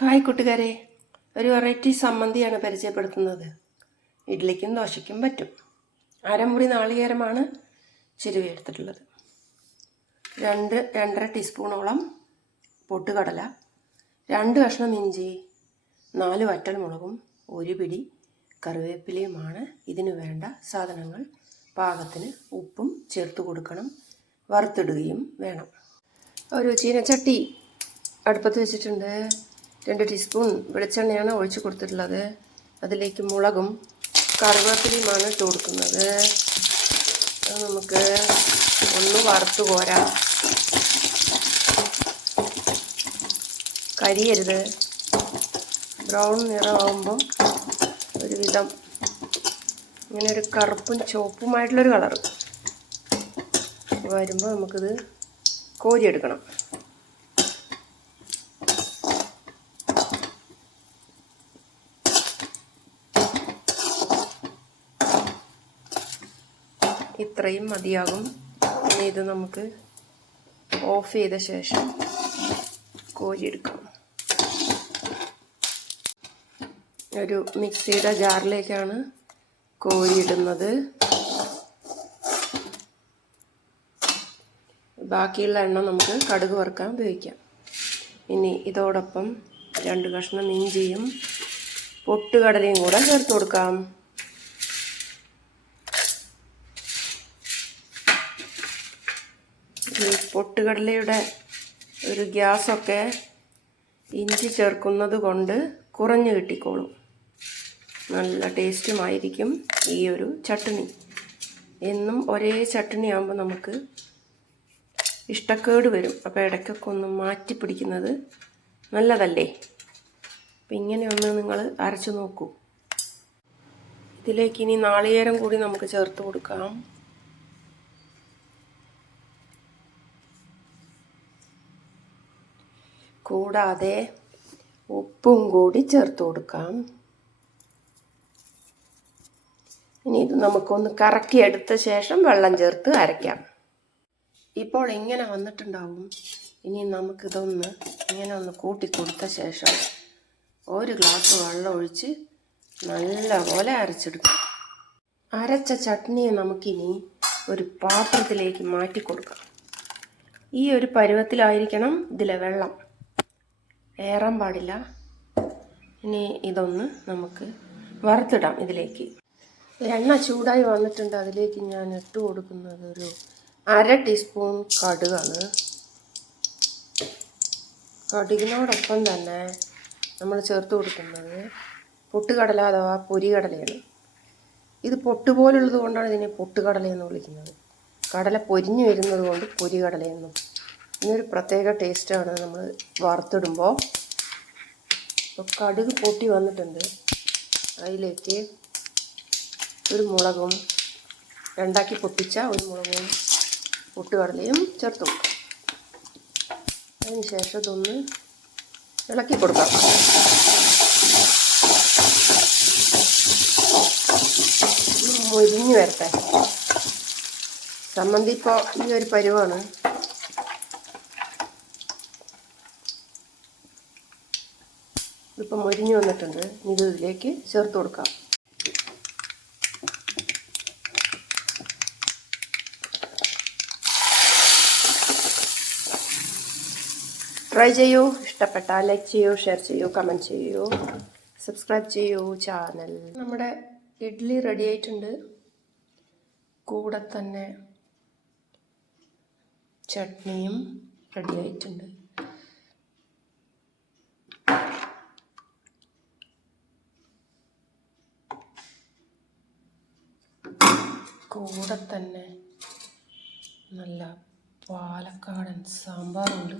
Hi കൂട്ടുകാരെ, ഒരു variety സമ്മന്തിയാണ് പരിചയപ്പെടുത്തുന്നത്. ഇഡ്ഡലിക്കും ദോശയ്ക്കും പറ്റും. അരമുറി നാളികേരമാണ് ചിരുവിയെടുത്തിട്ടുള്ളത്. 2-2.5 ടീസ്പൂണോളം പൊട്ടുകടല, 2 കഷ്ണം ഇഞ്ചി, 4 വറ്റൽമുളകും 1 പിടി കറിവേപ്പിലയുമാണ് ഇതിന് വേണ്ട സാധനങ്ങൾ. പാകത്തിന് ഉപ്പും ചേർത്ത് കൊടുക്കണം. വറുത്തിടുകയും വേണം. ഒരു ചീനച്ചട്ടി അടുപ്പത്ത് വെച്ചിട്ടുണ്ട്. 2 ടീസ്പൂൺ വെളിച്ചെണ്ണയാണ് ഒഴിച്ച് കൊടുത്തിട്ടുള്ളത്. അതിലേക്ക് മുളകും കറിവേപ്പിലയുമാണ് ഇട്ട് കൊടുക്കുന്നത്. അത് നമുക്ക് ഒന്ന് വറുത്ത് കോരാം. കരിയരുത്. ബ്രൗൺ നിറമാകുമ്പോൾ ഒരുവിധം ഇങ്ങനെ ഒരു കറുപ്പും ചുവപ്പുമായിട്ടുള്ളൊരു കളർ വരുമ്പോൾ നമുക്കിത് കോരിയെടുക്കണം. ഇത്രയും മതിയാകും. ഇനി ഇത് നമുക്ക് ഓഫ് ചെയ്ത ശേഷം കോരിയെടുക്കാം. ഒരു മിക്സിയുടെ ജാറിലേക്കാണ് കോരിയിടുന്നത്. ബാക്കിയുള്ള എണ്ണ നമുക്ക് കടുക് വറുക്കാൻ ഉപയോഗിക്കാം. ഇനി ഇതോടൊപ്പം 2 കഷ്ണം ഇഞ്ചിയും പൊട്ടുകടലയും കൂടെ ചേർത്ത് കൊടുക്കാം. ഈ പൊട്ടുകടലയുടെ ഒരു ഗ്യാസൊക്കെ ഇഞ്ചി ചേർക്കുന്നത് കൊണ്ട് കുറഞ്ഞു കിട്ടിക്കോളും. നല്ല ടേസ്റ്റുമായിരിക്കും ഈ ഒരു ചട്നി. എന്നും ഒരേ ചട്നി ആകുമ്പോൾ നമുക്ക് ഇഷ്ടക്കേട് വരും. അപ്പോൾ ഇടയ്ക്കൊക്കെ ഒന്ന് മാറ്റി പിടിക്കുന്നത് നല്ലതല്ലേ? അപ്പം ഇങ്ങനെ ഒന്ന് നിങ്ങൾ അരച്ചു നോക്കൂ. ഇതിലേക്ക് ഇനി നാളികേരം കൂടി നമുക്ക് ചേർത്ത് കൊടുക്കാം. കൂടാതെ ഉപ്പും കൂടി ചേർത്ത് കൊടുക്കാം. ഇനി ഇത് നമുക്കൊന്ന് കറക്കി എടുത്ത ശേഷം വെള്ളം ചേർത്ത് അരയ്ക്കാം. ഇപ്പോൾ ഇങ്ങനെ വന്നിട്ടുണ്ടാവും. ഇനി നമുക്കിതൊന്ന് ഇങ്ങനെ ഒന്ന് കൂട്ടി കൊടുത്ത ശേഷം 1 ഗ്ലാസ് വെള്ളം ഒഴിച്ച് നല്ലപോലെ അരച്ചെടുക്കാം. അരച്ച ചട്നിയെ നമുക്കിനി ഒരു പാത്രത്തിലേക്ക് മാറ്റി കൊടുക്കാം. ഈ ഒരു പരുവത്തിലായിരിക്കണം ഇതിലെ വെള്ളം, ഏറാൻ പാടില്ല. ഇനി ഇതൊന്ന് നമുക്ക് വറുത്തിടാം. ഇതിലേക്ക് എണ്ണ ചൂടായി വന്നിട്ടുണ്ട്. അതിലേക്ക് ഞാൻ ഇട്ട് കൊടുക്കുന്നത് ഒരു 1/2 ടീസ്പൂൺ കടുകാണ്. കടുകിനോടൊപ്പം തന്നെ നമ്മൾ ചേർത്ത് കൊടുക്കുന്നത് പൊട്ടുകടല അഥവാ പൊരികടലയാണ്. ഇത് പൊട്ടുപോലുള്ളത് കൊണ്ടാണ് ഇതിനെ പൊട്ടുകടലയെന്ന് വിളിക്കുന്നത്. കടല പൊരിഞ്ഞു വരുന്നത് കൊണ്ട് പൊരികടലയെന്നും. ഇതൊരു പ്രത്യേക ടേസ്റ്റാണ് നമ്മൾ വറുത്തിടുമ്പോൾ. ഇപ്പോൾ കടുക് പൊട്ടി വന്നിട്ടുണ്ട്. അതിലേക്ക് ഒരു മുളകും 2ആക്കി പൊട്ടിച്ച ഒരു മുളകും പൊട്ടുകടലയും ചേർത്ത് കൊടുക്കാം. അതിന് ശേഷം ഇതൊന്ന് ഇളക്കി കൊടുക്കാം. മൊരിഞ്ഞ് വരട്ടെ. ചമ്മന്തി ഇപ്പോൾ ഈ ഒരു പരുവാണ്. ഇതിപ്പോൾ മൊരിഞ്ഞ് വന്നിട്ടുണ്ട്. ഇത് ഇതിലേക്ക് ചേർത്ത് കൊടുക്കാം. ട്രൈ ചെയ്യൂ. ഇഷ്ടപ്പെട്ടാൽ ലൈക്ക് ചെയ്യൂ, ഷെയർ ചെയ്യൂ, കമൻറ്റ് ചെയ്യൂ, സബ്സ്ക്രൈബ് ചെയ്യൂ ചാനൽ. നമ്മുടെ ഇഡ്ഡലി റെഡി ആയിട്ടുണ്ട്. കൂടെ തന്നെ ചട്നിയും റെഡി ആയിട്ടുണ്ട്. കൂടെ തന്നെ നല്ല പാലക്കാടൻ സാമ്പാറുണ്ട്.